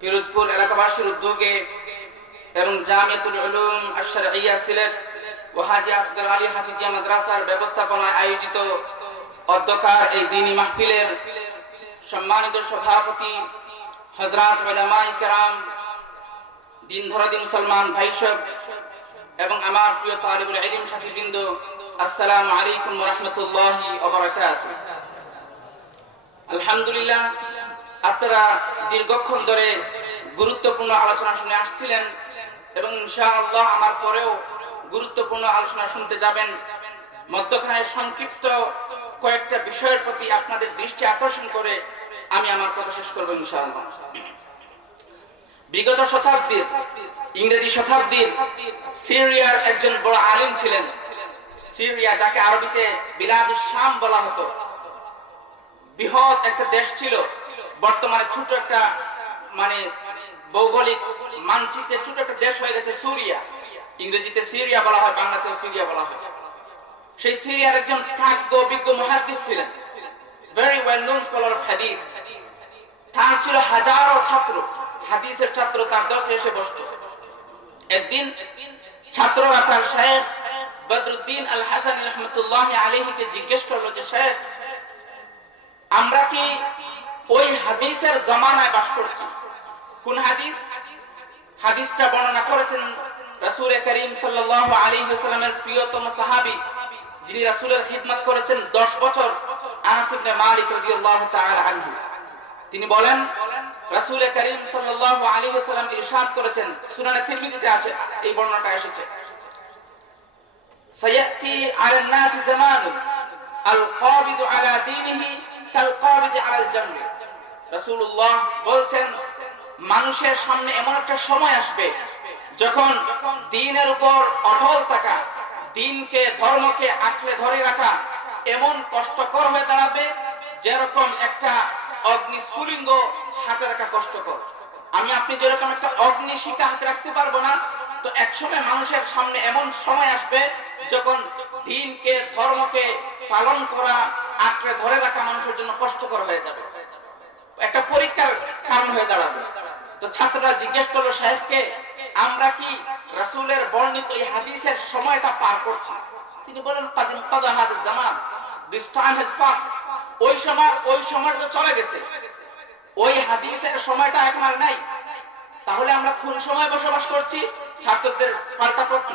পিরোজপুর এলাকাবাসীর উদ্যোগে এবং জামিয়াতুল উলুম আশ-শারঈয়া সিলেট ও হাজী আসগর আলী হাফিজিয়া মাদ্রাসার ব্যবস্থাপনায় আয়োজিত অধ্যকার এই দ্বীনি মাহফিলের সম্মানিত সভাপতি হযরত উলামায়ে কেরাম, দিনধরাদি মুসলমান ভাইসব এবং আমার প্রিয় তালিবুল ইলম সাথীবৃন্দ, আসসালামু আলাইকুম ওয়া রাহমাতুল্লাহি ওয়া বারাকাতুহু। আলহামদুলিল্লাহ, আপনারা দীর্ঘক্ষণ ধরে গুরুত্বপূর্ণ আলোচনা শুনে আসছিলেন এবং ইনশাআল্লাহ আমার পরেও গুরুত্বপূর্ণ আলোচনা শুনতে যাবেন। মধ্যখানে সংক্ষিপ্ত কয়েকটা বিষয়ের প্রতি আপনাদের দৃষ্টি আকর্ষণ করে আমি আমার কথা শেষ করব ইনশাআল্লাহ। বিগত শতাব্দীর, ইংরেজি শতাব্দীর সিরিয়ার একজন বড় আলিম ছিলেন। সিরিয়া, যাকে আরবিতে বিলাদুশ শাম বলা হতো, বৃহৎ একটা দেশ ছিল। বর্তমানে ছোট একটা ভৌগোলিক মানচিত্রে ছোট একটা দেশ হয়ে গেছে সুরিয়া। ইংরেজিতে সিরিয়া বলা হয়, বাংলাতেও সিরিয়া বলা হয়। সেই সিরিয়ার একজন প্রাজ্ঞ বিজ্ঞ মুহাদ্দিস ছিলেন, very well known scholar of হাদিস। তার ছিল হাজারো ছাত্র, হাদিসের ছাত্র তার দশে এসে বসত। একদিন ছাত্ররা তার শেখ বদরুদ্দিন আল হাসানী রাহমাতুল্লাহি আলাইহিকে জিজ্ঞেস করলো যে, শেখ, আমরা কি ওই হাদিসের জমানায় বাস করছি? কোন হাদিস? হাদিসটা বর্ণনা করেছেন রাসূল করিম সাল্লাল্লাহু আলাইহি ওয়াসাল্লামের প্রিয়তম সাহাবী, যিনি রাসূলের খিদমত করেছেন 10 বছর, আনাস ইবনে মালিক রাদিয়াল্লাহু তাআলা আনহু। তিনি বলেন, রাসূল করিম সাল্লাল্লাহু আলাইহি ওয়াসাল্লাম ইরশাদ করেছেন, সুনানে তিরমিজিতে আছে এই বর্ণনাটা এসেছে, সায়াতি আলান নাস জামানুন আল কাবিদু আলা দীনিহি কাল কাবিদি আলাল জামরি। রাসূলুল্লাহ বলছেন, মানুষের সামনে এমন একটা সময় আসবে যখন দ্বীনের উপর অটল থাকা, দ্বীনকে, ধর্মকে আঁকড়ে ধরে রাখা এমন কষ্টকর হয়ে দাঁড়াবে যেরকম একটা অগ্নিস্ফুলিঙ্গ হাতে রাখা কষ্টকর। আপনি যেরকম একটা অগ্নিশিখা হাতে রাখতে পারবো না, তো একসময় মানুষের সামনে এমন সময় আসবে যখন দ্বীনকে, ধর্মকে পালন করা, আঁকড়ে ধরে রাখা মানুষের জন্য কষ্টকর হয়ে যাবে, একটা পরীক্ষার কারণ হয়ে দাঁড়াবে। তো ছাত্ররা জিজ্ঞেস করলো, সাহেবকে, আমরা কি রাসূলের বর্ণিত এই হাদিসের সময়টা পার করছি? তিনি বলেন, কাদিম কাদা হাদিস জামান, দিস টাইম হ্যাজ পাসড। ওই সময়টা তো চলে গেছে, ওই হাদিসের সময়টা এখন আর নাই। তাহলে আমরা কোন সময় বসবাস করছি? ছাত্রদের পাল্টা প্রশ্ন।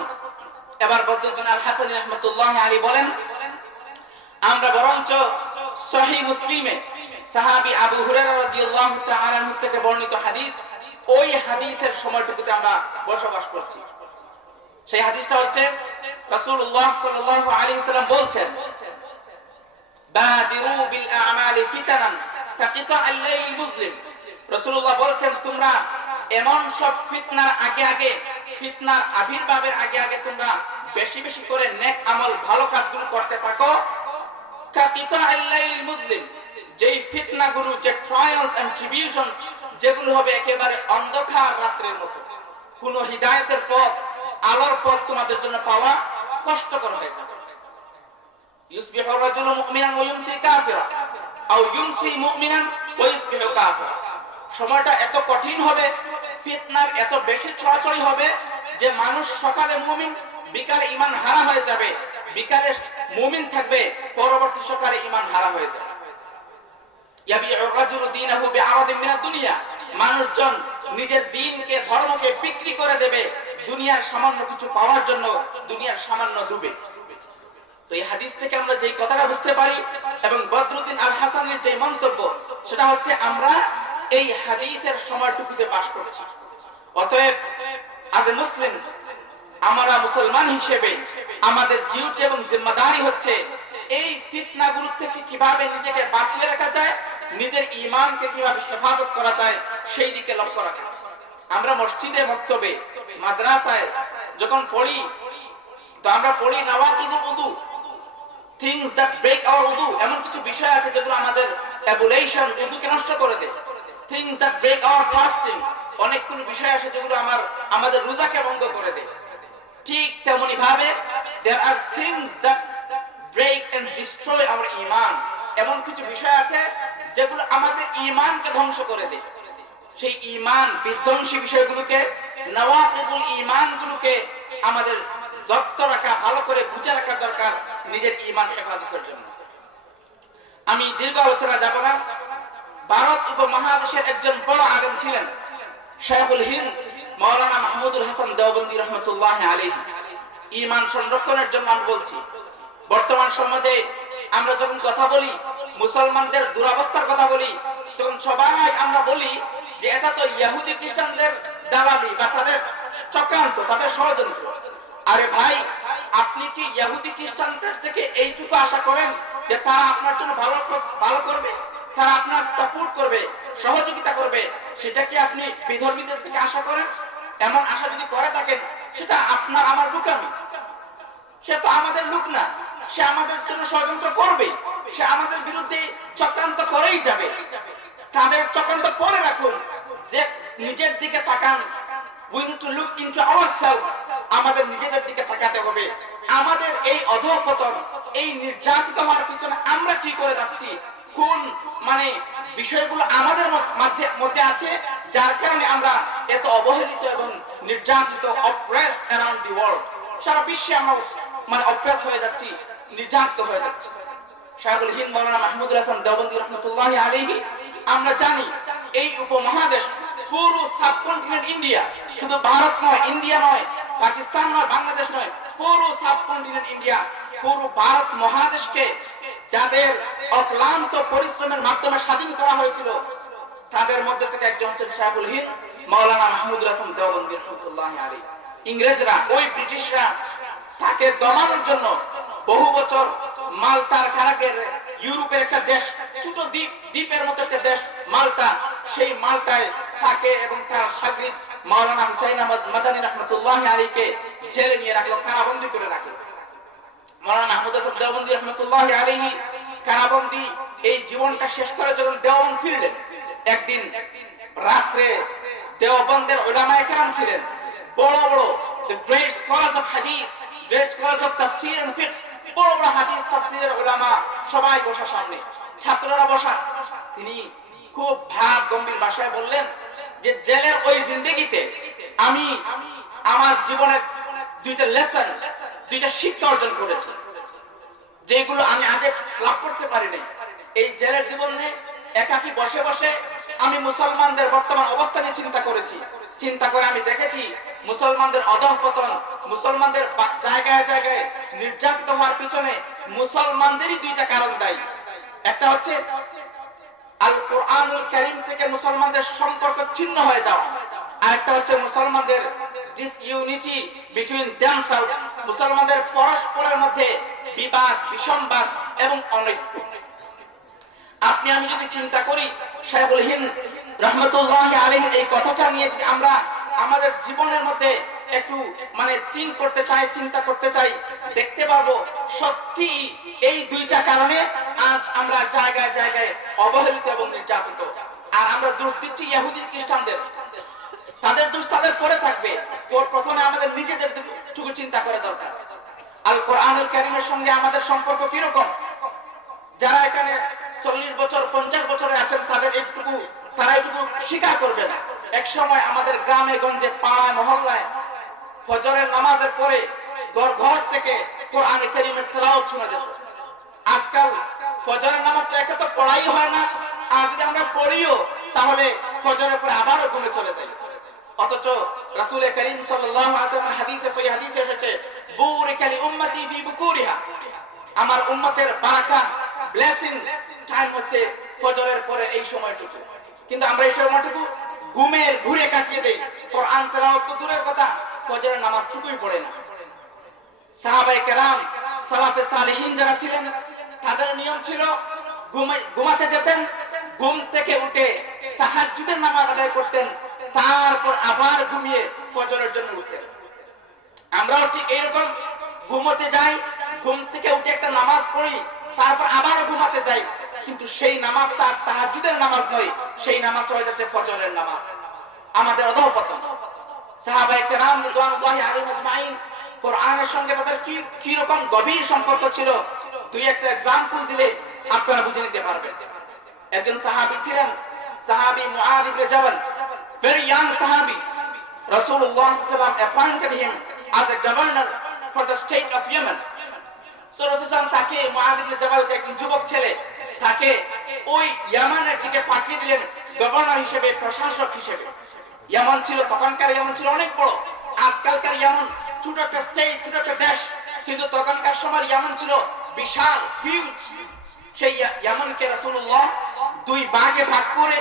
এবার বদরুদ্দিন আল হাসানী রাহমাতুল্লাহি আলাইহি বলেন, আমরা বরঞ্চ সহিহ মুসলিমে সাহাবী আবু হুরায়রা রাদিয়াল্লাহু তাআলা আনহু থেকে বর্ণিত হাদিস, ওই হাদিসের সময়টুকুতে আমরা বসবাস করছি। সেই হাদিসটা হচ্ছে, রাসূলুল্লাহ সাল্লাল্লাহু আলাইহি ওয়াসাল্লাম বলছেন, বাদিরু বিল আ'মালি ফিতানান কাকিতা'আল লাইল মুজলিম। রাসূলুল্লাহ বলছেন, তোমরা এমন সব ফিতনার আগে, ফিতনার আবির্ভাবের আগে তোমরা বেশি বেশি করে নেক আমল, ভালো কাজগুলো করতে থাকো। কাকিতা'আল লাইল মুজলিম, যেই ফিতনাগুলো, যে ট্রায়ালস এন্ড ট্রিবিউশনস, যেগুলো হবে একেবারে অন্ধকার রাতের মতো, কোন হিদায়াতের পথ, আলোর পথ তোমাদের জন্য পাওয়া কষ্টকর হয়ে যাবে। ইউসবিহু রাজুলু মুমিনান ওয়া ইউমসি কাফিরা আও ইউমসি মুমিনান ওয়া ইউসবিহু কাফিরা। সময়টা এত কঠিন হবে, ফিতনার এত বেশি ছড়াছড়ি হবে যে মানুষ সকালে মুমিন, বিকালে ঈমান হারা হয়ে যাবে, বিকালে মুমিন থাকবে, পরবর্তী সকালে ঈমান হারা হয়ে যাবে। ইয়াবিউ রাজুলু দীনাহু বিআরাদিন মিনাদ দুনিয়া, মানুষজন নিজের দ্বীনকে, ধর্মকে বিক্রি করে দেবে দুনিয়ার সামান্য কিছু পাওয়ার জন্য, দুনিয়ার সামান্য লোভে। তো এই হাদিস থেকে আমরা যেই কথাটা বুঝতে পারি, এবং বদরুদ্দিন আল হাসানীর যে মন্তব্য, সেটা হচ্ছে আমরা এই হাদিসের সময়টুকুতে বাস করছি। অতএব আজ এ মুসলিমস, আমরা মুসলমান হিসেবে আমাদের ডিউটি এবং জিম্মাদারি হচ্ছে এই ফিতনাগুলো থেকে কিভাবে নিজেকে বাঁচিয়ে রাখা যায়, নিজের ঈমানকে কিভাবে হেফাজত করা যায়, সেই দিকে লক্ষ্য রাখা। আমরা মসজিদে, মক্তবে, মাদ্রাসায় যখন পড়ি, তো আমরা পড়ি নাওয়াকিদুল উযু, থিংস দ্যাট ব্রেক আওয়ার উযু। এমন কিছু বিষয় আছে যেগুলো আমাদের অ্যাবুলেশন, উযুকে নষ্ট করে দেয়। Things that break our fasting, অনেকগুলো বিষয় আছে যেগুলো আমাদের রোজাকে ভঙ্গ করে দেয়। ঠিক তেমনি ভাবে there are things that break and destroy our iman, এমন কিছু বিষয় আছে যেগুলো আমাদের ঈমানকে ধ্বংস করে দেয়। সেই ঈমান বিধ্বংসী বিষয়গুলোকে, নওয়াকিদুল ঈমানগুলোকে আমাদের জব্দ রাখা, ভালো করে বুঝে রাখা দরকার নিজের ঈমান হেফাজতের জন্য। আমি দীর্ঘ আলোচনা যাব না। ভারত উপমহাদেশের একজন বড় আলেম ছিলেন শাইখুল হিন্দ মাওলানা মাহমুদুল হাসান দেওবন্দি রহমতুল্লাহ আলাইহি। ঈমান সংরক্ষণের জন্য আমি বলছি, বর্তমান সমাজে আমরা যখন কথা বলি, মুসলমানদের দুরবস্থার কথা বলি, তখন সবাই আমরা বলি যে এটা তো ইহুদি খ্রিস্টানদের দালালি বা তাদের চক্রান্ত, তাদের ষড়যন্ত্র। আরে ভাই, আপনি কি ইহুদি খ্রিস্টানদের থেকে এইটুকু আশা করেন যে তারা আপনার জন্য ভালো করবে, তারা আপনার সাপোর্ট করবে, সহযোগিতা করবে? সেটা কি আপনি বিধর্মীদের থেকে আশা করেন? এমন আশা যদি করে থাকেন, সেটা আপনার আমার বোকামি। সে তো আমাদের লোক না, সে আমাদের জন্য ষড়যন্ত্র করবে, সে আমাদের বিরুদ্ধে চক্রান্ত করেই যাবে। তাদের চক্রান্ত পরে রাখুন, যে নিজের দিকে তাকান। We need to look into ourselves. আমাদের নিজেদের দিকে তাকাতে হবে। আমাদের এই অধঃপতন, এই নির্যাতিত হওয়ার পিছনে আমরা কি করে যাচ্ছি, কোন বিষয়গুলো আমাদের মধ্যে আছে যার কারণে আমরা এত অবহেলিত এবং নির্যাতিত, অপ্রেস অ্যারাউন্ড দি ওয়ার্ল্ড। সারা বিশ্বে আমরা অপ্রেস হয়ে যাচ্ছি, নির্যাতিত হয়ে যাচ্ছি। শাইখুল হিন্দ মাওলানা মাহমুদুল হাসান দেওবন্দি রহমতুল্লাহ আলাইহি, আমরা জানি এই উপমহাদেশ পুরো সাবকন্টিনেন্ট ইন্ডিয়া, শুধু ভারত নয়, ইন্ডিয়া নয়, পাকিস্তান নয়, বাংলাদেশ নয়, পুরো সাবকন্টিনেন্ট ইন্ডিয়া, পুরো ভারত মহাদেশকে যাদের অক্লান্ত পরিশ্রমের মাধ্যমে স্বাধীন করা হয়েছিল, তাদের মধ্যে থেকে একজন হচ্ছেন শাইখুল হিন্দ মাওলানা মাহমুদুল হাসান দেওবন্দি রহমতুল্লাহ আলাইহি। ইংরেজরা, ওই ব্রিটিশরা তাকে দমানোর জন্য বহু বছর মাল্টার কারাগারে, ইউরোপের একটা দেশ, ছোট দ্বীপের মতো একটা দেশ মাল্টা, সেই মাল্টায় তাকে এবং তার শাগরিদ মাওলানা হুসাইন আহমদ মাদানী রহমতুল্লাহ আলাইহিকে জেলে নিয়ে রাখলো, কারাবন্দী করে রাখলো। মাওলানা মাহমুদ হাসান দেওবন্দি রহমতুল্লাহ আলাইহি কারাবন্দী এই জীবনটা শেষ করে যখন দেওবন্দ ফিরলেন, একদিন রাত্রে দেওবন্দের উলামায়ে কেরাম ছিলেন বড় বড়, the great scholars of hadith, great scholars of tafsir and fiqh, বড় বড় হাদিস তাফসীরের উলামা সবাই বসা, সামনে ছাত্ররা বসা। তিনি খুব ভাব গম্ভীর ভাষায় বললেন যে জেলের ওই জিন্দেগিতে আমি আমার জীবনের দুইটা লেসন, দুইটা শিক্ষা অর্জন করেছি, যেগুলো আমি আগে লাভ করতে পারিনি। এই জেলের জীবনে একাকী বসে বসে আমি মুসলমানদের বর্তমান অবস্থা নিয়ে চিন্তা করেছি। চিন্তা করে আমি দেখেছি মুসলমানদের অধঃপতন, মুসলমানদের জায়গায় জায়গায় নির্যাতিত হওয়ার পিছনে মুসলমানদেরই দুইটা কারণ দায়ী। একটা হচ্ছে আল কোরআনুল কারীম থেকে মুসলমানদের সম্পর্ক ছিন্ন হয়ে যাওয়া, আর একটা হচ্ছে মুসলমানদের ডিসইউনিটি বিটুইন দেমসেলস, মুসলমানদের পরস্পরের মধ্যে বিবাদ, বিসম্বাদ এবং অনৈক্য। আপনি আমি যদি চিন্তা করি, শাইখুল হিন্দ রহমতুল্লাহ আলাইহি এই কথাটা নিয়ে যদি আমরা আমাদের জীবনের মধ্যে একটু থিঙ্ক করতে চাই, চিন্তা করতে চাই, দেখতে পাবো সত্যি এই দুইটা কারণে আজ আমরা জায়গায় জায়গায় অবহেলিত এবং নির্যাতিত। আর আমরা দোষ দিচ্ছি ইহুদি খ্রিস্টানদের, তাদের দোষ তাদের পরে থাকবে। প্রথমে আমাদের নিজেদের টুকু চিন্তা করা দরকার। আল কোরআনুল কারীমের সঙ্গে আমাদের সম্পর্ক কিরকম? যারা এখানে 40 বছর 50 বছরে আছেন, তারা এইটুকু স্বীকার করবে না। এক সময় আমাদের গ্রামে গঞ্জে, পাড়ায়, মহল্লায় ফজরের নামাজের পরে ঘর থেকে কোরআন কারীমের তেলাওয়াত শোনা যেত। আজকাল ফজরের নামাজটা একে তো পড়াই হয় না, আর যদি আমরা পড়িও তাহলে ফজরের পরে আবারও ঘুমে চলে যাই। অথচ রাসূল করিম সাল্লাল্লাহু আলাইহি ওয়াসাল্লাম হাদিসে, সহিহ হাদিসে এসেছে, বুরিকা লি উম্মতি ফি বুকুরিহা, আমার উম্মতের বারাকা, ব্লেসিং টাইম হচ্ছে ফজরের পরে এই সময়টুকু। কিন্তু আমরা এই সময়টুকু ঘুরে কাটিয়ে দেই। কোরআন তেলাওয়াত তো দূরের কথা, ফজরের নামাজটুকুই পড়ে না। সাহাবায়ে কেরাম, সালাফে সালেহিন যারা ছিলেন, তাদের নিয়ম ছিল ঘুমাতে যেতেন, ঘুম থেকে উঠে তাহাজ্জুদের নামাজ আদায় করতেন, তারপর আবার ঘুমিয়ে ফজরের জন্য উঠতেন। আমরাও ঠিক এইরকম ঘুমোতে যাই, ঘুম থেকে উঠে একটা নামাজ পড়ি, তারপর আবারও ঘুমাতে যাই, কিন্তু সেই নামাজটা তাহাজ্জুদের নামাজ নয়, সেই নামাজটা হয়ে যাচ্ছে ফজরের নামাজ। আমাদের অধঃপতন। সাহাবায়ে কেরাম রিদওয়ানুল্লাহি আলাইহিম আজমাইন, কোরআনের সঙ্গে তাদের কি রকম গভীর সম্পর্ক ছিল, দুই একটা एग्जांपल দিলে আপনারা বুঝে নিতে পারবেন। একজন সাহাবী ছিলেন, সাহাবী মুআয ইবনে জাবাল, very young সাহাবী। রাসূলুল্লাহ সাল্লাল্লাহু আলাইহি ওয়াসাল্লাম appointed him as a governor for the state of Yemen. So রাসূল তাকে, মুআয ইবনে জাবালকে, একজন যুবক ছেলে, তাকে ওই ইয়ামানের দিকে পাঠিয়ে দিলেন গভর্নর হিসেবে, প্রশাসক হিসেবে। ইয়ামান ছিল, তখনকার ইয়ামান ছিল অনেক বড়। আজকালকার ইয়ামান ছোট একটা স্টেট, ছোট একটা দেশ, কিন্তু তখনকার সময় ইয়ামান ছিল বিশাল, হিউজ। সেই ইয়ামানকে রাসূলুল্লাহ দুই ভাগে ভাগ করে,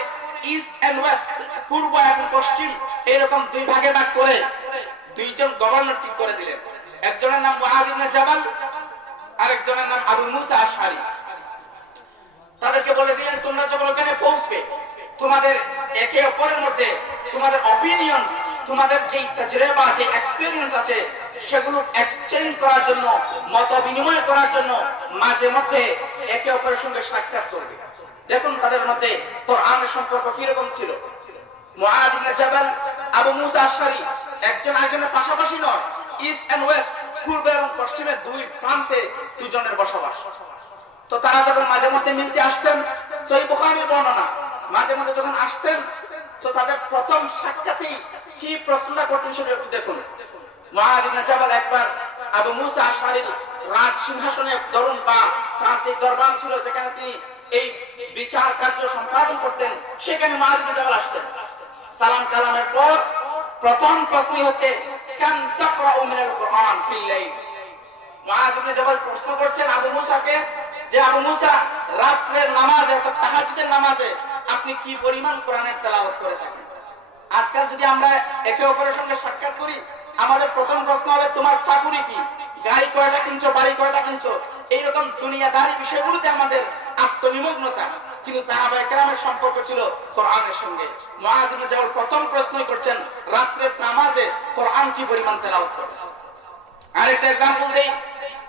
ইস্ট এন্ড ওয়েস্ট, পূর্ব এবং পশ্চিম, এরকম দুই ভাগে ভাগ করে দুইজন গভর্নর ঠিক করে দিলেন। একজনের নাম মুআয ইবনে জাবাল, আরেকজনের নাম আবু মুসা আশআরী। তাদেরকে বলে দিলেন, তোমরা যখন ওখানে পৌঁছবে, তোমাদের একে অপরের মধ্যে তোমাদের অপিনিয়ন্স, তোমাদের যে তাজরিবা, যে এক্সপেরিয়েন্স আছে, সেগুলো এক্সচেঞ্জ করার জন্য, মত বিনিময় করার জন্য মাঝে মধ্যে একে অপরের সঙ্গে সাক্ষাৎ করবে। দেখুন তাদের মধ্যে কোরআনের সম্পর্ক কি রকম ছিল। মুআয ইবনে জাবাল, আবু মুসা আশআরী একজন আরেকজনের পাশাপাশি নয়, ইস্ট এন্ড ওয়েস্ট, পূর্ব এবং পশ্চিমে দুই প্রান্তে দুজনের বসবাস। তো তারা যখন মাঝে মধ্যে মিলতে আসতেন, সহিহ বুখারীর বর্ণনা, মাঝে মধ্যে যখন আসতেন, তো তাদের প্রথম সাক্ষাতেই কি প্রশ্নটা করতেন সেটা একটু দেখুন। মুআয ইবনে জাবাল একবার আবু মুসা আশআরীর রাজ সিংহাসনে ধরুন, বা তার যে দরবার ছিল যেখানে তিনি এই বিচার কার্য সম্পাদন করতেন, সেখানে মুআয ইবনে জাবাল আসতেন। সালাম কালামের পর প্রথম প্রশ্নই হচ্ছে, কাম তাকরাউ মিনাল কুরআন ফিল লাইল। মুআয ইবনে জাবাল প্রশ্ন করছেন আবু মুসাকে, যে আবু মুসা, রাতের নামাজে অর্থাৎ তাহাজ্জুদের নামাজে আপনি কি পরিমাণ কোরআনের তেলাওয়াত করে থাকেন? আজকাল যদি আমরা একে অপরের সঙ্গে সাক্ষাৎ করি, আমাদের প্রথম প্রশ্ন হবে, তোমার চাকুরি কি, গাড়ি কয়টা কিনছো, বাড়ি কয়টা কিনছো, এইরকম দুনিয়াদারি বিষয়গুলোতে আমাদের আত্মনিমগ্নতা। কিন্তু সাহাবায়ে কেরামের সম্পর্ক ছিল কোরআনের সঙ্গে। মুআয ইবনে জাবাল প্রথম প্রশ্নই করছেন, রাতের নামাজে কোরআন কি পরিমাণ তেলাওয়াত করে। আরেকটা एग्जांपल দেই,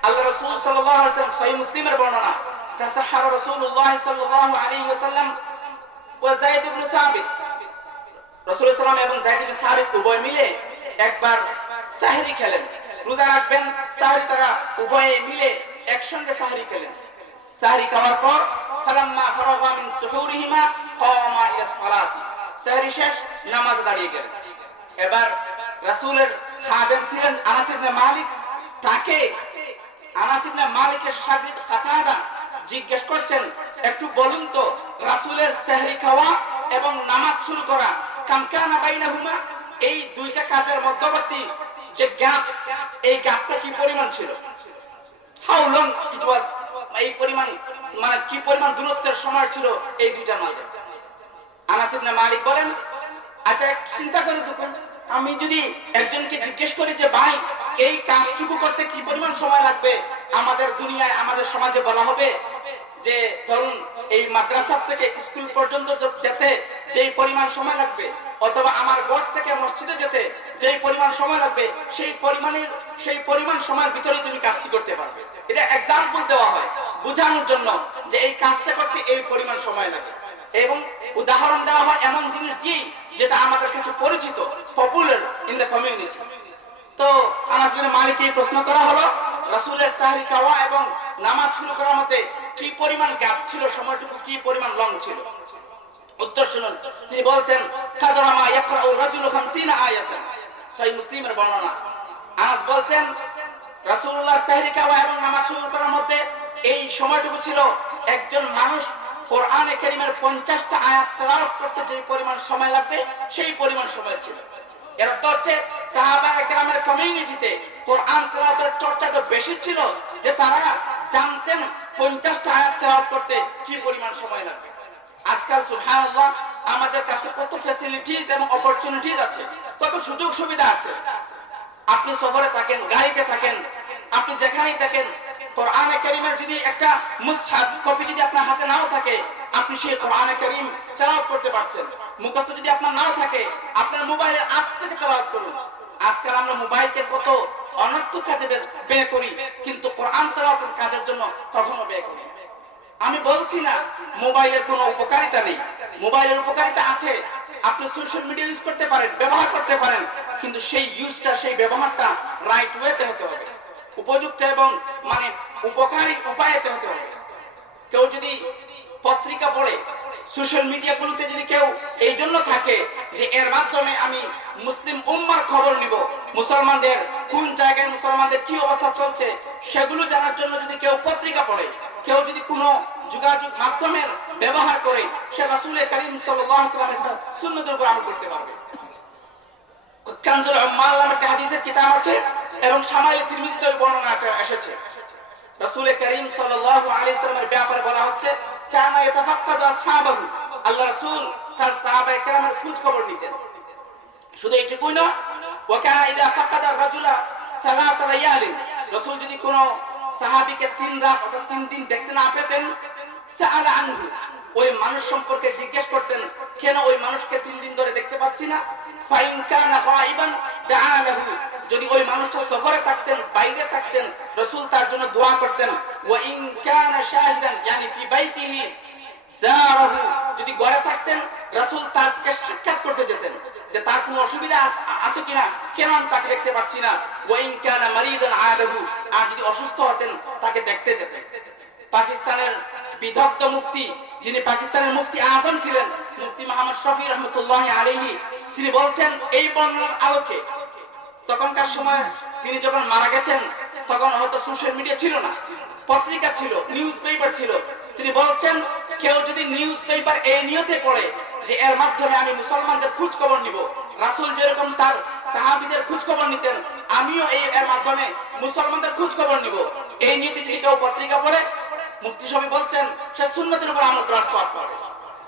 আল্লাহ রাসূল সাল্লাল্লাহু আলাইহি ওয়াসাল্লাম, সহিহ মুসলিমের বর্ণনা, তাসাহহার রাসূলুল্লাহ সাল্লাল্লাহু আলাইহি ওয়াসাল্লাম ওয়া যায়েদ ইবনে সাবিত। রাসূল সাল্লাল্লাহু আলাইহি ওয়াসাল্লাম এবং যায়েদ ইবনে সাবিত উভয় মিলে একবার সাহরি খেলেন। রোজা রাখবেন, সাহরি তারা উভয়ে মিলে একসঙ্গে সাহরি খেলেন। সাহরি খাওয়ার পর ফালাম্মা ফারাগা মিন সুহুরিহিমা কামা ইলা সালাত, সাহরি শেষ, নামাজ দাঁড়িয়ে গেলেন। এবার রাসূলের খাদেম ছিলেন আনাস ইবনে মালিক, তাকে আনাস ইবনে মালিকের শাগির্দ কাতাদা জিজ্ঞেস করছেন, একটু বলুন তো রাসূলের সাহরি খাওয়া এবং নামাজ শুরু করা, কাম কানা বাইনাহুমা, এই দুইটা কাজের মধ্যবর্তী যে গ্যাপ, এই গ্যাপটা কি পরিমাণ ছিল? হাউ লং ইট ওয়াজ, এই পরিমাণ মানে কি পরিমাণ দূরত্বের সময় ছিল এই দুইটার মাঝে? আনাস ইবনে মালিক বলেন, আচ্ছা চিন্তা করে দেখুন, আমি যদি একজনকে জিজ্ঞেস করি যে ভাই এই কাজটুকু করতে কি পরিমাণ সময় লাগবে, আমাদের দুনিয়ায়, আমাদের সমাজে বলা হবে যে ধরুন এই মাদ্রাসা থেকে স্কুল পর্যন্ত যেতে যেই পরিমাণ সময় লাগবে, অথবা আমার ঘর থেকে মসজিদে যেতে যেই পরিমাণ সময় লাগবে, সেই পরিমাণ সময়ের ভিতরে তুমি কাজটি করতে পারবে। এটা एग्जांपल দেওয়া হয় বোঝানোর জন্য যে এই কাজটা করতে এই পরিমাণ সময় লাগে, এবং উদাহরণ দেওয়া হয় এমন জিনিস দিয়ে যেটা আমাদের কাছে পরিচিত, পপুলার ইন দ্য কমিউনিটি। তো আনাস বিন মালিককে প্রশ্ন করা হলো, রাসূলের সাহরি খাওয়া এবং নামাজ শুরু করার মধ্যে কি পরিমাণ গ্যাপ ছিল, সময়টুকু কি পরিমাণ লং ছিল? উত্তর শুনুন, তিনি বলছেন, কাদরা মা ইয়াকরাউ রাজুলু 50 আয়াতান, সহিহ মুসলিমের বর্ণনা। আনাস বলছেন, রাসূলুল্লাহ সাহরি খাওয়া এবং নামাজ শুরু করার মধ্যে এই সময়টুকু ছিল একজন মানুষ কোরআনে কারীমের 50টা আয়াত তেলাওয়াত করতে যে পরিমাণ সময় লাগবে, সেই পরিমাণ সময় ছিল। এর অর্থ হচ্ছে সাহাবায়ে কেরামের কমিউনিটিতে কোরআন তেলাওয়াতের চর্চা তো বেশি ছিল যে তারা জানতেন 50টা আয়াত তেলাওয়াত করতে কি পরিমাণ সময় লাগবে। আজকাল সুবহানাল্লাহ আমাদের কাছে কত ফ্যাসিলিটিস এবং অপরচুনিটিস আছে, কত সুযোগ সুবিধা আছে। আপনি শহরে থাকেন, গাড়িতে থাকেন, আপনি যেখানেই থাকেন, কোরআনে কারীমের যদি একটা মুসহাফ কপি যদি আপনার হাতে নাও থাকে, আপনি সেই কোরআনে কারীম তেলাওয়াত করতে পারছেন। মুখস্থ যদি আপনার নাও থাকে, আপনার মোবাইলের অ্যাপ থেকে তেলাওয়াত করুন। আজকাল আমরা মোবাইলকে কত অনর্থক কাজে ব্যয় করি, কিন্তু কোরআন তেলাওয়াতের কাজের জন্য কখনো ব্যয় করি। আমি বলছি না মোবাইলের কোনো উপকারিতা নেই, মোবাইলের উপকারিতা আছে। আপনি সোশ্যাল মিডিয়া ইউজ করতে পারেন, ব্যবহার করতে পারেন, কিন্তু সেই ইউজটা, সেই ব্যবহারটা রাইট ওয়েতে হতে হবে, উপযুক্ত এবং মানে উপকারী উপায়েতে হতে হবে। কেউ যদি পত্রিকা পড়ে, সোশ্যাল মিডিয়াগুলোতে যদি কেউ এই জন্য থাকে যে এর মাধ্যমে আমি মুসলিম উম্মার খবর নিব, মুসলমানদের কোন জায়গায় মুসলমানদের কি অবস্থা চলছে সেগুলো জানার জন্য যদি কেউ পত্রিকা পড়ে, কেউ যদি কোনো যোগাযোগ মাধ্যমের ব্যবহার করে, সে রাসূল করিম সাল্লাল্লাহু আলাইহি ওয়াসাল্লামের সুন্নতের উপর আমল করতে পারবে। কানজুল উম্মাল নামে একটা হাদিসের কিতাব আছে এবং শামাইল তিরমিজিতে ওই বর্ণনাটা এসেছে। রাসূল করিম সাল্লাল্লাহু আলাইহি ওয়াসাল্লামের ব্যাপারে বলা হচ্ছে কানা ইয়াতাফাক্কাদু আসহাবাহু, আল্লাহ রাসূল তার সাহাবায়ে কেরামের খোঁজ খবর নিতেন। শুধু এইটুকুই না, ওয়া কানা ইযা ফাকাদা রাজুলা সালাত লায়ালিন, রাসূল যদি কোনো সাহাবীকে 3 রাত অথবা 3 দিন দেখতে না পেতেন, সাআলা আনহু, ওই মানুষ সম্পর্কে জিজ্ঞেস করতেন কেন ওই মানুষকে 3 দিন ধরে দেখতে পাচ্ছি না। ফাইন কানা গায়বান দাআ লাহু, যদি ওই মানুষটা সফরে থাকতেন, বাইরে থাকতেন, রাসূল তার জন্য দোয়া করতেন। ওয়া ইন কানা শাহিদান ইয়ানি ফি বাইতিহি জারাহু, যদি ঘরে থাকতেন রাসূল তাকে সাক্ষাৎ করতে যেতেন যে তার কোনো অসুবিধা আছে কিনা, কেন আমি তাকে দেখতে পাচ্ছি না। ওয়া ইন কানা মারিদান আদাহু, আর যদি অসুস্থ হতেন তাকে দেখতে যেতেন। পাকিস্তানের বিদগ্ধ মুফতি, যিনি পাকিস্তানের মুফতি আজম ছিলেন, মুফতি মুহাম্মদ শফি রাহমাতুল্লাহি আলাইহি, তিনি বলছেন এই বর্ণনার আলোকে, তখনকার সময় তিনি যখন মারা গেছেন তখন হয়তো সোশ্যাল মিডিয়া ছিল না, পত্রিকা ছিল, নিউজ পেপার ছিল। তিনি বলছেন কেউ যদি নিউজ পেপার এই নিয়তে পড়ে যে এর মাধ্যমে আমি মুসলমানদের খোঁজ খবর নিব, রাসূল যেরকম তার সাহাবীদের খোঁজ খবর নিতেন, আমিও এর মাধ্যমে মুসলমানদের খোঁজ খবর নিব, এই নিয়তে যদি কেউ পত্রিকা পড়ে, মুফতি শফি বলছেন সে সুন্নতের উপর আমল করার সওয়াব পাবে।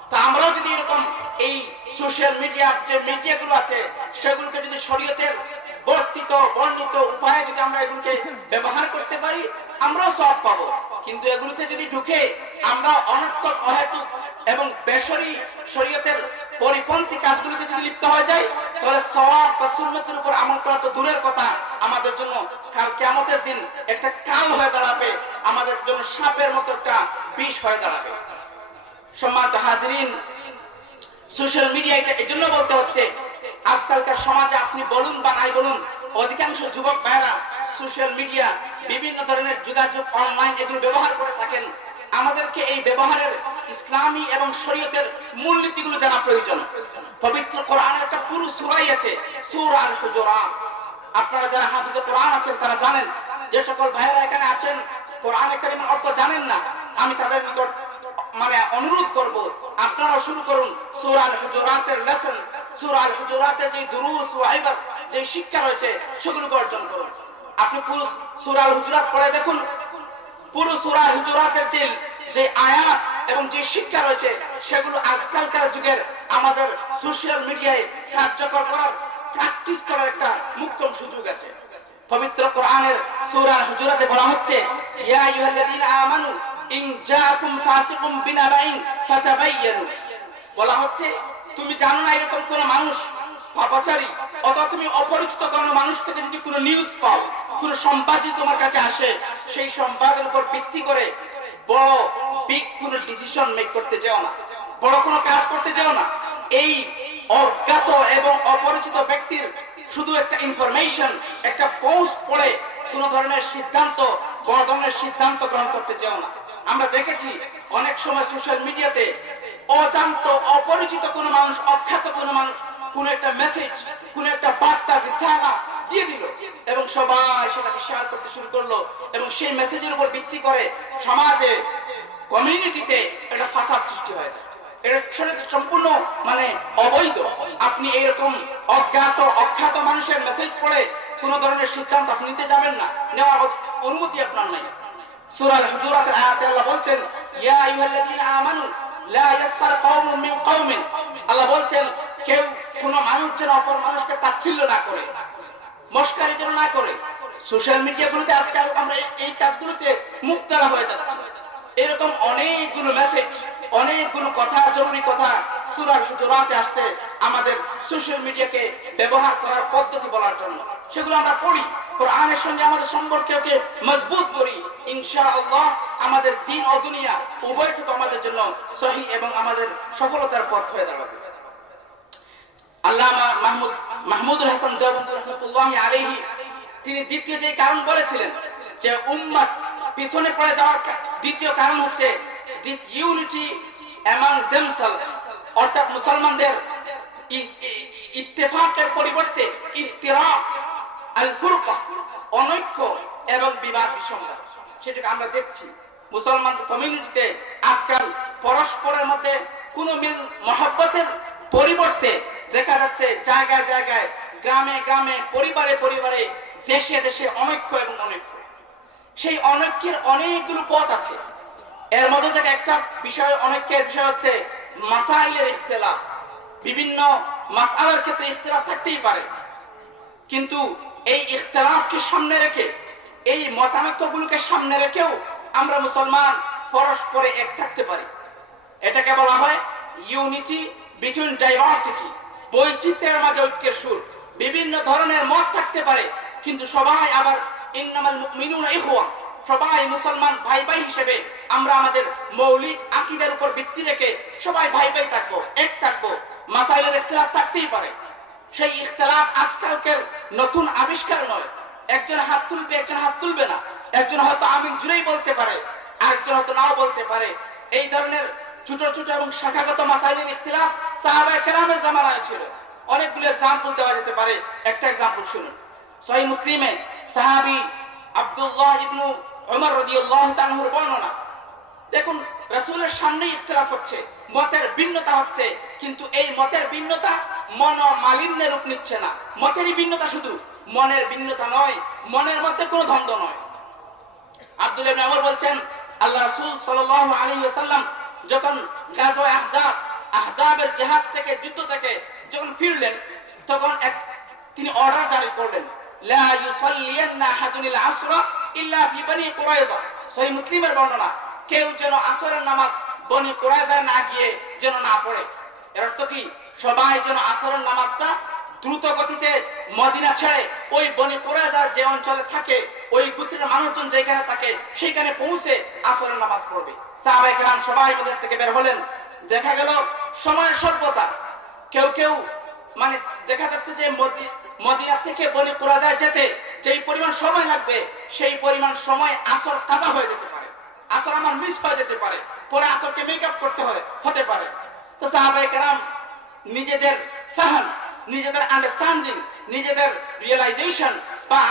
তো আমরাও যদি এরকম এই সোশ্যাল মিডিয়া যে মিডিয়াগুলো আছে সেগুলোকে যদি শরীয়তের বর্ণিত উপায়ে যদি আমরা এগুলোকে ব্যবহার করতে পারি, আমরাও সওয়াব পাবো। কিন্তু এগুলোতে যদি ঢুকে আমরা অনর্থক, অহেতুক এবং বেশরি শরীয়তের পরিপন্থী কাজগুলোতে যদি লিপ্ত হয়ে যায়, তাহলে সওয়াব বা সুন্নতের উপর আমল করা তো দূরের কথা, আমাদের জন্য কাল কিয়ামতের দিন একটা কাল হয়ে দাঁড়াবে, আমাদের জন্য সাপের মতো একটা বিষ হয়ে দাঁড়াবে। সম্মানিত হাজিরিন, সোশ্যাল মিডিয়া এটা এজন্য বলতে হচ্ছে, আজকালকার সমাজে আপনি বলুন বা নাই বলুন, অধিকাংশ যুবক ভাইরা সোশ্যাল মিডিয়া, বিভিন্ন ধরনের যোগাযোগ অনলাইন এগুলো ব্যবহার করে থাকেন। আমাদেরকে এই ব্যবহারের ইসলামী এবং শরীয়তের মূলনীতিগুলো জানা প্রয়োজন। পবিত্র কোরআনের একটা পুরো সূরাই আছে, সূরা আল হুজুরাত। আপনারা যারা হাফিজে কোরআন আছেন তারা জানেন, যে সকল ভাইরা এখানে আছেন কোরআনে কারীমের অর্থ জানেন না, আমি তাদের নিকট অনুরোধ করব আপনারা শুরু করুন সূরা আল হুজুরাতের লেসন, সূরা আল হুজুরাতের যে দুরুস ওয়া ইবার যে শিক্ষা রয়েছে সেগুলো অর্জন করুন। আপনি পুরো সূরা আল হুজুরাত পড়ে দেখুন, পুরো সূরা আল হুজুরাতের যে আয়াত এবং যে শিক্ষা রয়েছে সেগুলো আজকালকার যুগের আমাদের সোশ্যাল মিডিয়ায় কার্যকর করার, প্র্যাকটিস করার একটা মুক্তম সুযোগ আছে। পবিত্র কোরআনের সূরা আল হুজুরাতে বলা হচ্ছে ইয়া আইয়ুহাল্লাযীনা আমানু ইন জাআকুম ফাসিকুম বিনাবাইন ফাতাবায়ানু, বলা হচ্ছে তুমি জানো না এরকম কোন মানুষ পাপাচারী অথবা তুমি অপরিচিত কোন মানুষ থেকে যদি কোনো নিউজ পাও, কোনো সংবাদ যদি তোমার কাছে আসে, সেই সংবাদের উপর ভিত্তি করে বড় বিগ কোনো ডিসিশন মেক করতে যেও না, বড় কোনো কাজ করতে যেও না। এই অজ্ঞাত এবং অপরিচিত ব্যক্তির শুধু একটা ইনফরমেশন, একটা পোস্ট পড়ে কোন ধরনের সিদ্ধান্ত, বড় ধরনের সিদ্ধান্ত গ্রহণ করতে যেও না। আমরা দেখেছি অনেক সময় সোশ্যাল মিডিয়াতে অজান্ত অপরিচিত কোন মানুষ, অখ্যাত কোন মানুষ কোন একটা মেসেজ, কোন একটা বার্তা রিসালা দিয়ে দিল এবং সবাই সেটাকে শেয়ার করতে শুরু করলো এবং সেই মেসেজের উপর ভিত্তি করে সমাজে, কমিউনিটিতে একটা ফাসাদ সৃষ্টি হয়ে যায়। এটা সম্পূর্ণ অবৈধ। আপনি এইরকম অজ্ঞাত অখ্যাত মানুষের মেসেজ পড়ে কোন ধরনের সিদ্ধান্ত আপনি নিতে যাবেন না, নেওয়ার অনুমতি আপনার নাই। সূরা আল হুজুরাতের আয়াতে আল্লাহ বলছেন ইয়া আইয়ুহাল্লাযীনা আমানু লা ইয়াসখার কওমুম মিন কওমিন, আল্লাহ বলছেন কেউ কোন মানুষ যেন অপর মানুষকে তাচ্ছিল্য না করে, মস্কারি যেন না করে। সোশ্যাল মিডিয়াগুলোতে আজকাল আমরা এই কাজগুলোতে মুক্তারা হয়ে যাচ্ছি। এরকম অনেকগুলো মেসেজ, অনেকগুলো কথা, জরুরি কথা সূরা আল হুজুরাতে আসছে আমাদের সোশ্যাল মিডিয়াকে ব্যবহার করার পদ্ধতি বলার জন্য। সেগুলো আমরা পড়ি, কোরআনের সঙ্গে আমাদের সম্পর্ককে মজবুত করি, ইনশাআল্লাহ আমাদের দ্বীন ও দুনিয়া উভয়টুকু আমাদের জন্য সহিহ এবং আমাদের সফলতার পথ হয়ে দাঁড়াবে। আল্লামা মাহমুদুল হাসান দেওবন্দি রাহমাতুল্লাহি আলাইহি তিনি দ্বিতীয় যে কারণ বলেছিলেন যে উম্মত পিছনে পড়ে যাওয়ার দ্বিতীয় কারণ হচ্ছে disunity among themselves, অর্থাৎ মুসলমানদের ইত্তেফাকের পরিবর্তে ইফতিরাক আল ফুরকা, অনৈক্য এবং বিবাদ বিসম্বাদ, সেটাকে আমরা দেখছি মুসলমান কমিউনিটিতে আজকাল পরস্পরের মধ্যে কোনো মিল মহব্বতের পরিবর্তে দেখা যাচ্ছে জায়গায় জায়গায়, গ্রামে গ্রামে, পরিবারে পরিবারে, দেশে দেশে অনৈক্য এবং অনৈক্য। সেই অনৈক্যের অনেকগুলো পথ আছে। এর মধ্যে থেকে একটা বিষয়, অনৈক্যের বিষয় হচ্ছে মাসাইলের ইখতিলাফ। বিভিন্ন মাসআলার ক্ষেত্রে ইখতিলাফ থাকতেই পারে, কিন্তু এই ইখতিলাফকে সামনে রেখে, এই মতানৈক্যগুলোকে সামনে রেখেও আমরা মুসলমান পরস্পরে এক থাকতে পারি। এটাকে বলা হয় ইউনিটি বিটুইন ডাইভার্সিটি, বৈচিত্র্যের মাঝে ঐক্যের সুর। বিভিন্ন ধরনের মত থাকতে পারে, কিন্তু সবাই আবার ইন্নামাল মুমিনুনা ইখওয়া, সবাই মুসলমান ভাই ভাই হিসেবে আমরা আমাদের মৌলিক আকীদার উপর ভিত্তি রেখে সবাই ভাই ভাই থাকবো, এক থাকবো। মাসাইলের ইখতিলাফ থাকতেই পারে। সেই ইখতিলাফ আজকালকের নতুন আবিষ্কার নয়। একজন হাত তুলবে, একজন হাত তুলবে না, একজন হয়তো আমিন জুড়েই বলতে পারে, আরেকজন হয়তো নাও বলতে পারে। এই ধরনের ছোট ছোট এবং শাখাগত মাসাইলের ইখতিলাফ সাহাবায়ে কেরামের জামানায় ছিল। অনেকগুলো एग्जांपल দেওয়া যেতে পারে। একটা एग्जांपल শুনুন। সহিহ মুসলিমে সাহাবী আব্দুল্লাহ ইবনে উমর রাদিয়াল্লাহু তাআলার বর্ণনা। দেখুন, রাসূলের সামনে ইখতিলাফ হচ্ছে, মতের ভিন্নতা হচ্ছে, কিন্তু এই মতের ভিন্নতা মনোমালিন্যের রূপ নিচ্ছে না। মতেরই ভিন্নতা, শুধু মনের ভিন্নতা নয়, মনের মধ্যে কোনো দ্বন্দ্ব নয়। আব্দুল্লাহ ইবনে উমর বলছেন, আল্লাহ রাসূল সাল্লাল্লাহু আলাইহি ওয়াসাল্লাম যখন গাজওয়া আহজাবের জিহাদ থেকে, যুদ্ধ থেকে যখন ফিরলেন, তখন তিনি অর্ডার জারি করলেন, লা ইউসাল্লিয়ান্না আহাদুল আসরা ইল্লা ফি বনি কুরাইযা। সহিহ মুসলিমের বর্ণনা, কেউ যেন আসরের নামাজ বনি কুরাইজায় না গিয়ে যেন না পড়ে। এর অর্থ কি? সবাই যেন আসরের নামাজটা দ্রুত গতিতে মদিনা ছেড়ে ওই বনি কুরাইজার যে অঞ্চলে থাকে, ওই গোত্রের মানুষজন যেখানে থাকে সেখানে পৌঁছে আসরের নামাজ পড়বে। সাহাবায়ে কেরাম সবাই মদিনা থেকে বের হলেন। দেখা গেল সময়ের স্বল্পতা, কেউ কেউ মানে দেখা যাচ্ছে যে মদিনা থেকে বনি কুরাইজায় যেতে যেই পরিমাণ সময় লাগবে, সেই পরিমাণ সময় আসর কাজা হয়ে যেতে পারে, আসর আমার মিস হয়ে যেতে পারে, পরে আসরকে মেকআপ করতে হতে পারে। তো সাহাবায়ে কেরাম নিজেদের ফাহম, নিজেদের আন্ডারস্ট্যান্ডিং, নিজেদের রিয়েলাইজেশন বা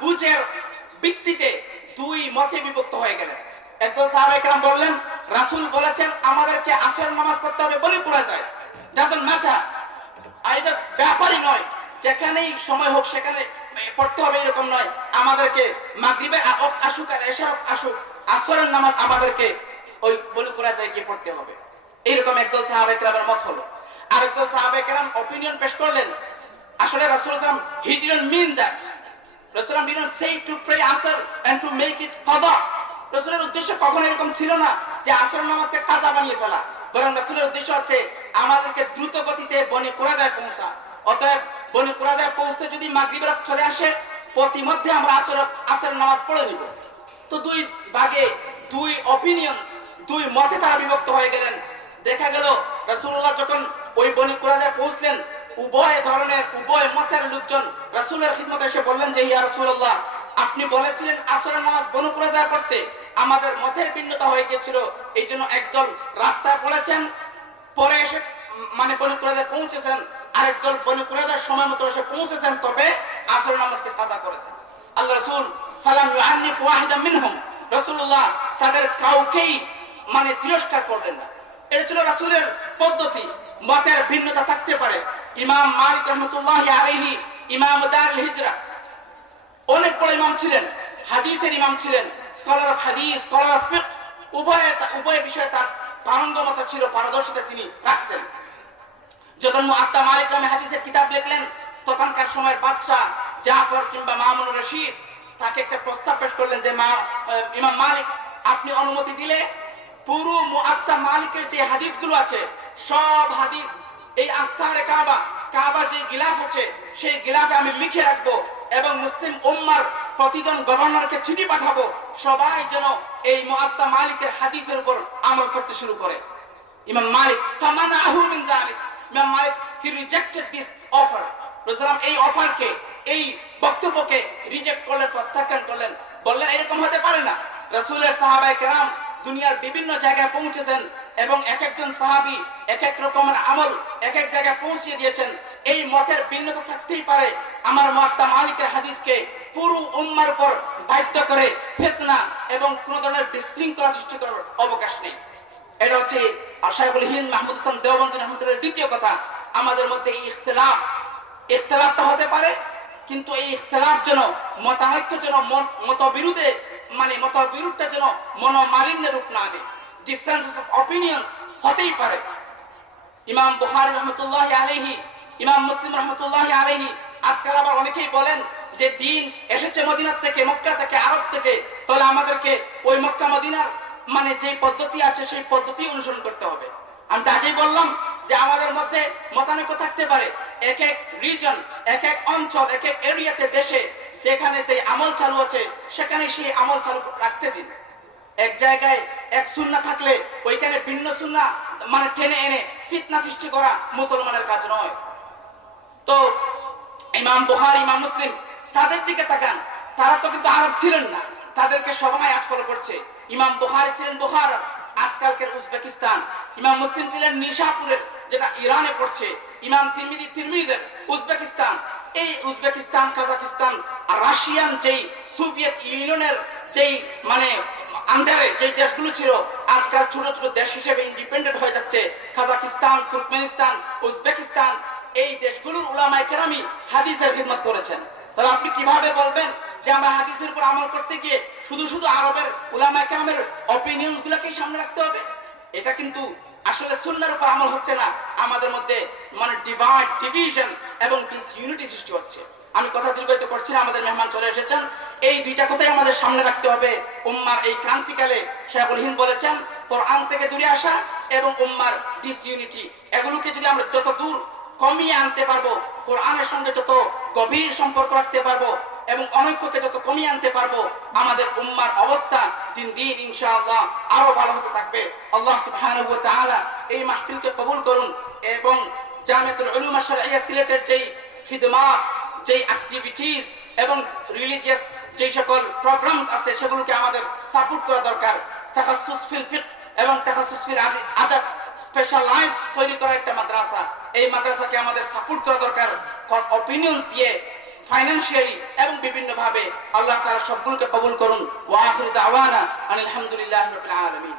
বুঝের ভিত্তিতে দুই মতে বিভক্ত হয়ে গেলেন। একদল সাহাবায়ে কেরাম বললেন, রাসূল বলেছেন আমাদেরকে আসরের নামাজ পড়তে হবে বনি কুরাইজায়, ডাজন্ট ম্যাটার, এটা ব্যাপারই নয়, যেখানেই সময় হোক সেখানে পড়তে হবে এরকম নয়, আমাদেরকে মাগরিবে আসুক আর এশার আসুক, আসরের নামাজ আমাদেরকে ওই বনি কুরাইজায় গিয়ে পড়তে হবে। এইরকম একদল সাহাবায়ে কেরামের মত হলো। আরেকদল সাহাবায়ে কেরাম অপিনিয়ন পেশ করলেন, আসলে রাসূল সাল্লাল্লাহু আলাইহি ওয়াসাল্লাম, he didn't mean that. রাসূল didn't say to pray asr and to make it qada. রাসূলের উদ্দেশ্য কখনো এরকম ছিল না যে আসর নামাজকে কাজা বানিয়ে ফেলা, বরং রাসূলের উদ্দেশ্য হচ্ছে আমাদেরকে দ্রুত গতিতে বনি কুরাইজায় পৌঁছা। অতএব বনি কুরাইজায় পৌঁছতে যদি মাগরিবের রাত চলে আসে, প্রতিমধ্যে আমরা আসর নামাজ পড়ে নিব। তো দুই ভাগে, দুই অপিনিয়নস, দুই মতে তারা বিভক্ত হয়ে গেলেন। দেখা গেল রাসূলুল্লাহ যখন ওই বনি কুরাইজায় পৌঁছলেন, উভয় ধরনের, উভয় মতের লোকজন রাসূলের খিদমতে এসে বললেন যে, ইয়া রাসূলুল্লাহ, আপনি বলেছিলেন আসরের নামাজ বনি কুরাইজায় পড়তে, আমাদের মতের ভিন্নতা হয়ে গিয়েছিল, এই জন্য একদল রাস্তায় পড়েছেন, পরে এসে মানে বনি কুরাইজায় পৌঁছেছেন, আরেকদল বনি কুরাইজার সময় মতো এসে পৌঁছেছেন, তবে আসরের নামাজকে কাজা করেছেন। আল্লাহ রাসূল ফালাম ইউআন্নিফ ওয়াহিদাম মিনহুম, রাসূলুল্লাহ তাদের কাউকেই মানে তিরস্কার করলেন না। এটা ছিল রাসূলের পদ্ধতি। মতের ভিন্নতা থাকতে পারে। ইমাম মালিক রাহমাতুল্লাহি আলাইহি, ইমাম দারুল হিজরা, অনেক বড় ইমাম ছিলেন, হাদিসের ইমাম ছিলেন, স্কলার অফ হাদিস, স্কলার অফ ফিকহ, উভয় বিষয়ে তার পারঙ্গমতা ছিল, পারদর্শিতা তিনি রাখতেন। যখন মুআত্তা মালিক নামে হাদিসের কিতাব লিখলেন, তখনকার সময়ের বাদশা জাফর কিংবা মামুনুর রশিদ তাকে একটা প্রস্তাব পেশ করলেন যে, ইমাম মালিক, আপনি অনুমতি দিলে পুরো মুআত্তা মালিকের যে হাদিসগুলো আছে, সব হাদিস এই আস্তারে কাবার যে গিলাফ আছে, সেই গিলাফে আমি লিখে রাখবো এবং মুসলিম উম্মার প্রতিজন গভর্নরকে চিঠি পাঠাবো, সবাই যেন এই মুআত্তা মালিকের হাদিসের উপর আমল করতে শুরু করে। ইমাম মালিক ফামানাহু মিন যালিক, ইমাম মালিক হি রিজেক্টেড দিস অফার। রাসূলুল্লাহ এই অফারকে, এই বক্তব্যকে রিজেক্ট করলেন, প্রত্যাখ্যান করলেন, বললেন এরকম হতে পারে না। রাসূলের সাহাবায়ে কেরাম দুনিয়ার বিভিন্ন জায়গায় পৌঁছেছেন এবং এক একজন সাহাবী এক এক রকমের আমল এক এক জায়গায় পৌঁছে দিয়েছেন। এই মতের ভিন্নতা থাকতেই পারে, আমার মুয়াত্তা মালিকের হাদিসকে পুরো উম্মার উপর বাধ্য করে ফিতনা এবং কোন ধরনের বিশৃঙ্খলা সৃষ্টি করার অবকাশ নেই। এটা হচ্ছে শাইখুল হিন্দ মাহমুদ হাসান দেওবন্দি রহমতুল্লাহর দ্বিতীয় কথা। আমাদের মধ্যে এই ইখতিলাফটা হতে পারে, কিন্তু এই ইখতিলাফ যেন মতানৈক্য যেন মতবিরোধটা যেন মনোমালিন্যের রূপ না নেয়। ডিফারেন্সেস অফ অপিনিয়ন্স হতেই পারে। ইমাম বুখারী রাহমাতুল্লাহি আলাইহি, ইমাম মুসলিম রাহমাতুল্লাহি আলাইহি, আজকাল আবার অনেকেই বলেন যে দিন এসেছে মদিনা থেকে, মক্কা থেকে, আরব থেকে, তাহলে আমাদেরকে ওই মক্কা মদিনার যে পদ্ধতি আছে সেই পদ্ধতি অনুসরণ করতে হবে। আমি আগেই বললাম যে আমাদের মধ্যে মতানৈক্য থাকতে পারে। এক এক রিজন, এক এক অঞ্চল, এক এক এরিয়াতে, দেশে যেখানে যে আমল চালু আছে সেখানে সেই আমল চালু রাখতে দিন। এক জায়গায় এক সুন্নাহ থাকলে ওইখানে ভিন্ন সুন্নাহ টেনে এনে ফিতনা সৃষ্টি করা মুসলমানের কাজ নয়। তো ইমাম বুখারী, ইমাম মুসলিম, তাদের দিকে তাকান, তারা তো কিন্তু আরব ছিলেন না, তাদেরকে সবাই আজ ফলো করছে। ইমাম বুখারী ছিলেন বুখারা, আজকালকার উজবেকিস্তান। ইমাম মুসলিম ছিলেন নিশাপুরের, যেটা ইরানে পড়ছে। ইমাম তিরমিজির উজবেকিস্তান। এই উজবেকিস্তান, কাজাকিস্তান আর রাশিয়ান যেই সোভিয়েত ইউনিয়নের যেই আন্ডারে যে দেশগুলো ছিল, আজকাল ছোট ছোট দেশ হিসেবে ইন্ডিপেন্ডেন্ট হয়ে যাচ্ছে। কাজাকিস্তান, তুর্কমেনিস্তান, উজবেকিস্তান, এই দেশগুলোর উলামায়ে কেরামি হাদিসের খিদমত করেছেন। তাহলে আপনি কিভাবে বলবেন যে আমরা হাদিসের উপর আমল করতে গিয়ে শুধু শুধু আরবের উলামায়ে কেরামের অপিনিয়নস গুলোকেই সামনে রাখতে হবে? এটা কিন্তু আসলে সুন্নাহর উপর আমল হচ্ছে না, আমাদের মধ্যে ডিভিশন এবং ডিসইউনিটি সৃষ্টি হচ্ছে। আমি কথা দীর্ঘায়িত করছি না, আমাদের মেহমান চলে এসেছেন। এই দুইটা কথাই আমাদের সামনে রাখতে হবে। উম্মার এই ক্রান্তিকালে শাইখুল হিন্দ বলেছেন, কোরআন থেকে দূরে আসা এবং উম্মার ডিসইউনিটি, এগুলোকে যদি আমরা যত দূর কমিয়ে আনতে পারবো, কোরআনের সঙ্গে যত গভীর সম্পর্ক রাখতে পারবো এবং অনৈক্যকে যত কমিয়ে আনতে পারবো, আমাদের উম্মার অবস্থা দিন দিন ইনশাআল্লাহ আরো ভালো হতে থাকবে। আল্লাহ সুবহানাহু ওয়া তাআলা এই মাহফিলকে কবুল করুন এবং জামিয়াতুল উলুম আশ-শারঈয়্যা সিলেটের যেই খিদমাত, যেই অ্যাক্টিভিটিস এবং রিলিজিয়াস যে সকল প্রোগ্রামস আছে সেগুলোকে আমাদের সাপোর্ট করা দরকার। তাখাসসুস ফিল ফিকহ এবং তাখাসসুস ফিল আদাব, স্পেশালাইজ তৈরি করা একটা মাদ্রাসা। এই মাদ্রাসাকে আমাদের সাপোর্ট করা দরকার অপিনিয়ন্স দিয়ে, ফাইনান্সিয়ালি এবং বিভিন্ন ভাবে। আল্লাহ তাআলা সবগুলোকে কবুল করুন। ওয়া আখিরু দাওয়ানা আনিল হামদুলিল্লাহি রাব্বিল আলামিন।